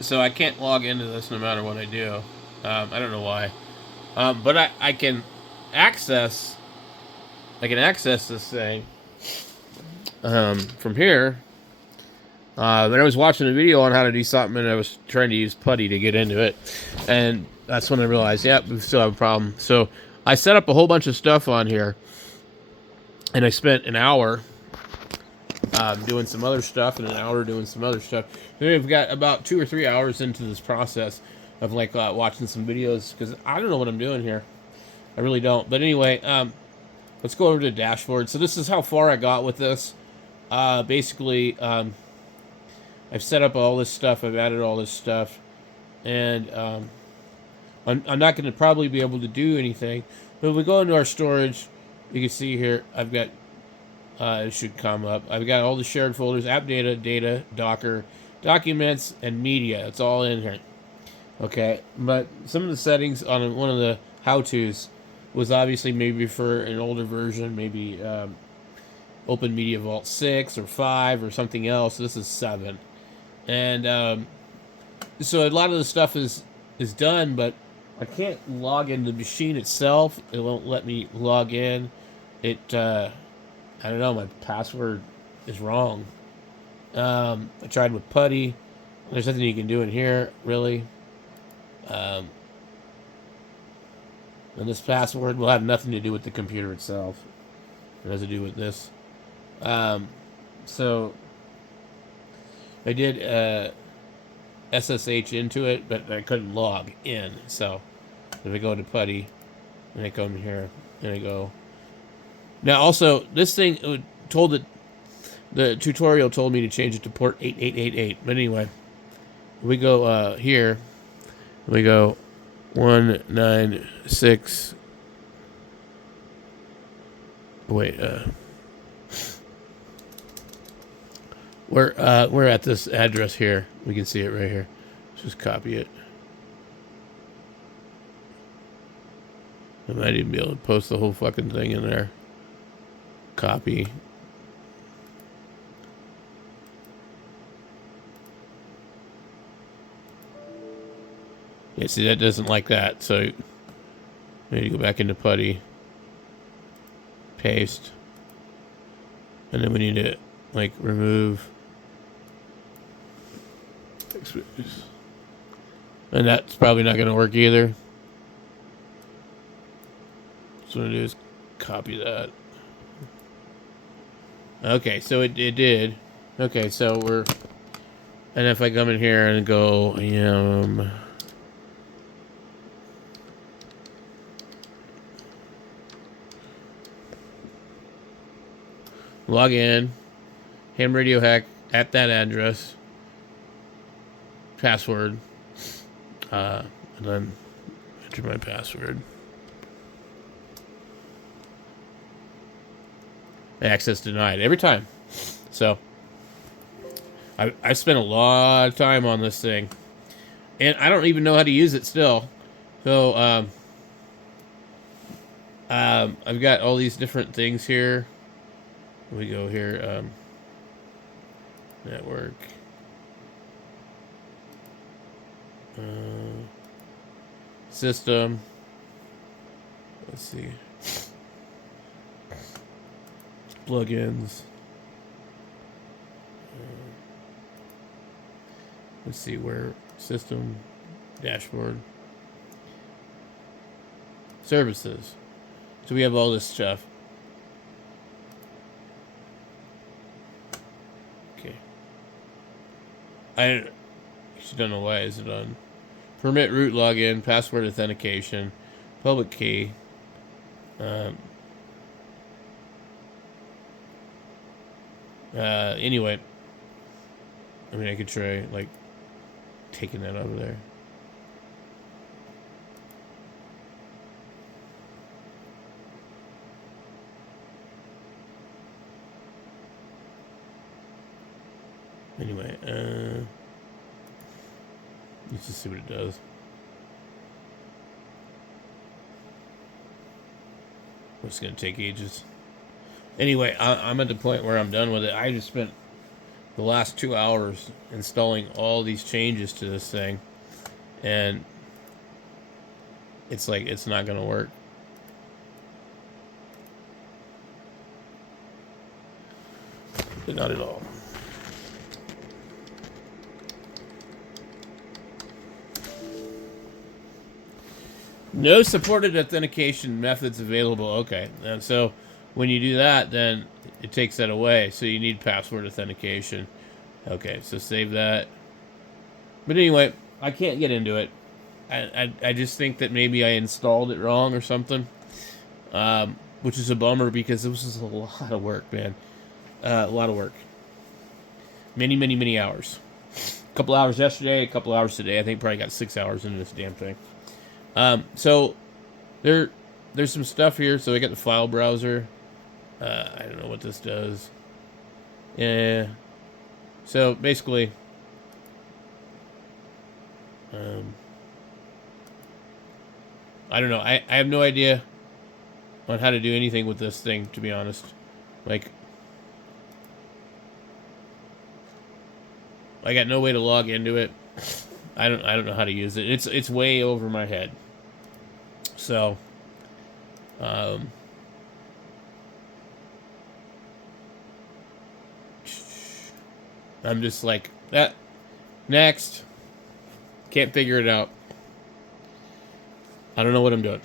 So I can't log into this no matter what I do. I don't know why. But I can access this thing from here. When I was watching a video on how to do something, and I was trying to use putty to get into it, and that's when I realized, yep, we still have a problem. So I set up a whole bunch of stuff on here, and I spent an hour doing some other stuff and an hour doing some other stuff. Then I've got about 2 or 3 hours into this process of like watching some videos because I don't know what I'm doing here. I really don't. But anyway, let's go over to the dashboard. So this is how far I got with this. Basically, I've set up all this stuff. I've added all this stuff, and I'm not going to probably be able to do anything. But if we go into our storage, you can see here I've got it should come up. I've got all the shared folders: app data, Docker, documents, and media. It's all in here. Okay, but some of the settings on one of the how-tos was obviously maybe for an older version, maybe Open Media Vault 6 or 5 or something else. This is 7. And so a lot of the stuff is done, but I can't log into the machine itself. It won't let me log in. It I don't know. My password is wrong. I tried with putty. There's nothing you can do in here really. And this password will have nothing to do with the computer itself. It has to do with this. So I did SSH into it, but I couldn't log in. So if I go to putty, and I come here, and I go. Now also, this thing told it, the tutorial told me to change it to port 8888. But anyway, we go here. We go 196. Wait, we're at this address here. We can see it right here. Let's just copy it. I might even be able to post the whole fucking thing in there. Copy. Yeah, see, that doesn't like that. So I need to go back into putty. Paste. And then we need to, like, remove. And that's probably not going to work either. So what I do is copy that. Okay, so it did. Okay, so we're... And if I come in here and go... log in. Ham radio hack at that address. Password. And then enter my password. Access denied every time. So I spent a lot of time on this thing, and I don't even know how to use it still. So I've got all these different things here. We go here, network, system. Let's see. Plugins. Let's see where system, dashboard, services. So we have all this stuff. Okay. I actually don't know why is it on. Permit root login, password authentication, public key. Anyway, I mean, I could try, like, taking that over there. Anyway, let's just see what it does. It's going to take ages. Anyway, I'm at the point where I'm done with it. I just spent the last 2 hours installing all these changes to this thing, and it's like it's not going to work. Not at all. No supported authentication methods available. Okay, and so when you do that, then it takes that away. So you need password authentication. Okay, so save that. But anyway, I can't get into it. I just think that maybe I installed it wrong or something, which is a bummer because this is a lot of work, man. A lot of work. Many hours. A couple hours yesterday, a couple hours today. I think probably got 6 hours into this damn thing. So there's some stuff here. So I got the file browser. I don't know what this does. Yeah. So basically, I don't know. I have no idea on how to do anything with this thing, to be honest. Like, I got no way to log into it. I don't know how to use it. It's way over my head. So, I'm just like that. Next, can't figure it out. I don't know what I'm doing.